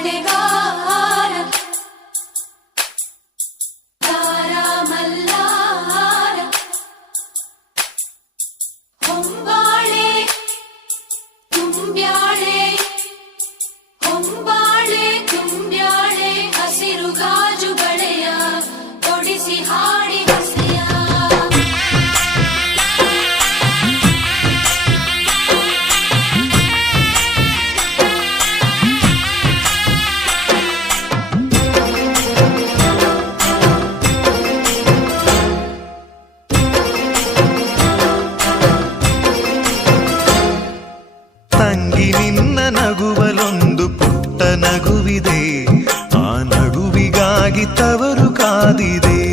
ಬಣೆಗಾರ ತಾರಾ ಮಲ್ಲಾರ ಹೊಂಬಾಳೆ ತುಂಬ್ಯಾಳೆ ಹೊಂಬಾಳೆ ಹಸಿರು ಗಾಜು ಬಳೆಯ ಕೊಡಿಸಿ ಹಾ ತಂಗಿ ನಿನ್ನ ನಗುವಲೊಂದು ಪುಟ್ಟ ನಗುವಿದೆ. ಆ ನಗುವಿಗಾಗಿ ತವರು ಕಾದಿದೆ.